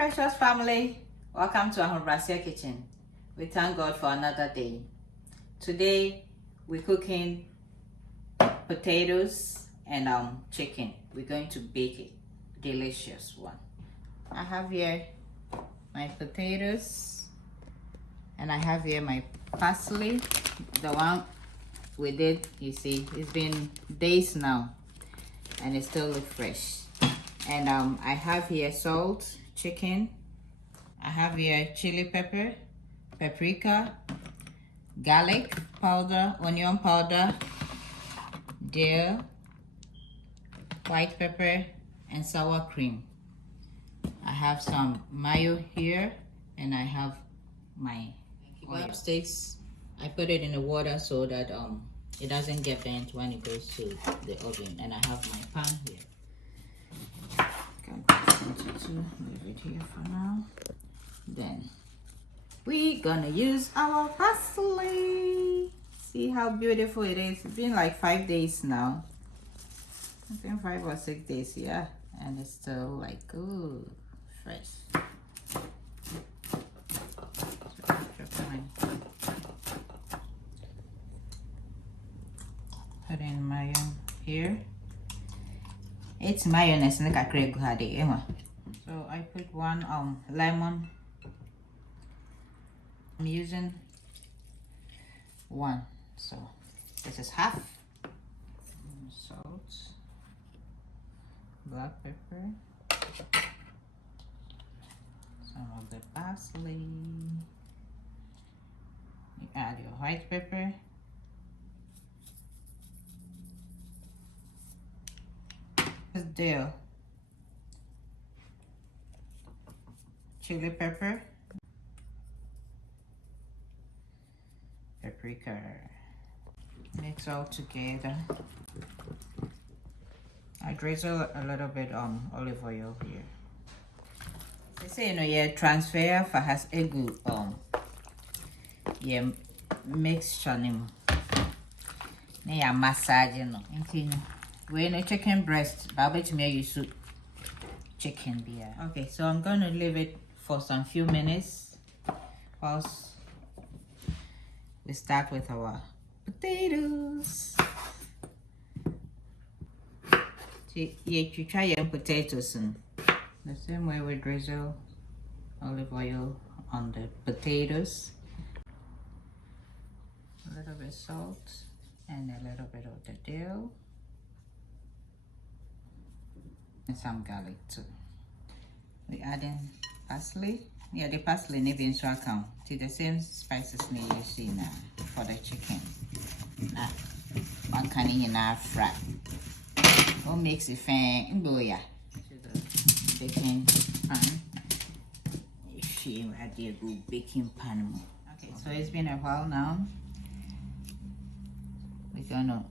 precious family, welcome to our Brasia kitchen. We thank God for another day. Today we're cooking potatoes and chicken. We're going to bake it. Delicious one. I have here my potatoes and I have here my parsley, the one we did. You see, it's been days now and it still looks fresh. And I have here salt, chicken. I have here chili pepper, paprika, garlic powder, onion powder, dill, white pepper, and sour cream. I have some mayo here, and I have my kebab sticks. I put it in the water so that it doesn't get burnt when it goes to the oven. And I have my pan here. Leave it here for now. Then we're gonna use our parsley. See how beautiful it is. It's been like 5 days now. I think 5 or 6 days, yeah, and it's still like ooh, fresh. Put in mayo here. It's mayonnaise and so I put one lemon. I'm using one, so this is half. Salt, black pepper, some of the parsley. You add your white pepper, dill, chili pepper, paprika. Mix all together. I drizzle a little bit olive oil here. They say yeah, transfer for has a good yeah, mixture name. Yeah, massage when a chicken breast, babbage me you soup chicken beer. Okay, so I'm gonna leave it for some few minutes whilst we start with our potatoes. You try your potatoes and the same way we drizzle olive oil on the potatoes. A little bit salt and a little bit of the dill. And some garlic too. We add in parsley. Yeah, the parsley maybe in so account. See the same spices you see now for the chicken. Now, one can in our fry. What makes it fan go yeah to the baking pan. She had a good baking pan. Okay, so it's been a while now. We're gonna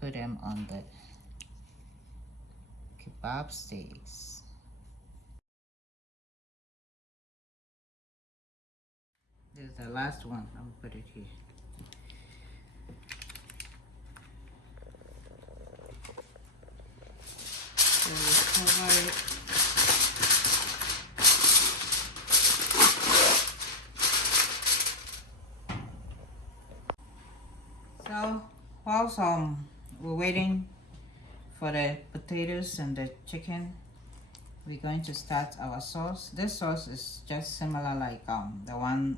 put them on the kebab sticks. This is the last one. I'm gonna put it here. So we cover it. So whilst we're waiting for the potatoes and the chicken, we're going to start our sauce. This sauce is just similar like the one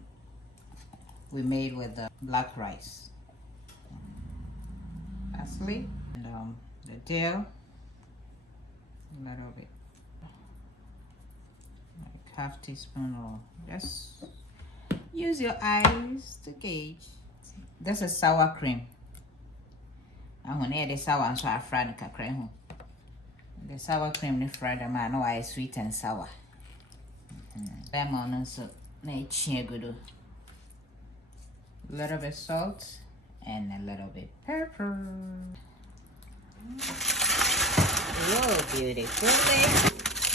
we made with the black rice. Parsley and the dill, a little bit, like half teaspoon, or just use your eyes to gauge. This is sour cream. I'm gonna add the sour and so I fry the cream. The sour cream the fried them I know I sweet and sour. Lemon and so good. A little bit salt and a little bit pepper. Oh, beautiful.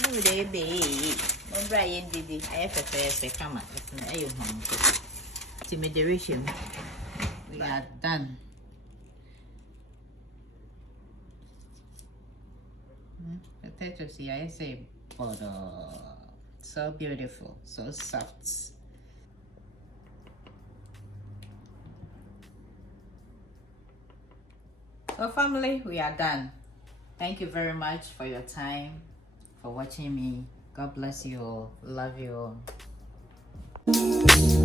Oh, baby. Oh, Brian did it. I have a come on. It's an home. Intimidation. We are done. Potatoes, yeah, I say, but so beautiful, so soft. So family, we are done. Thank you very much for your time, for watching me. God bless you all. Love you all.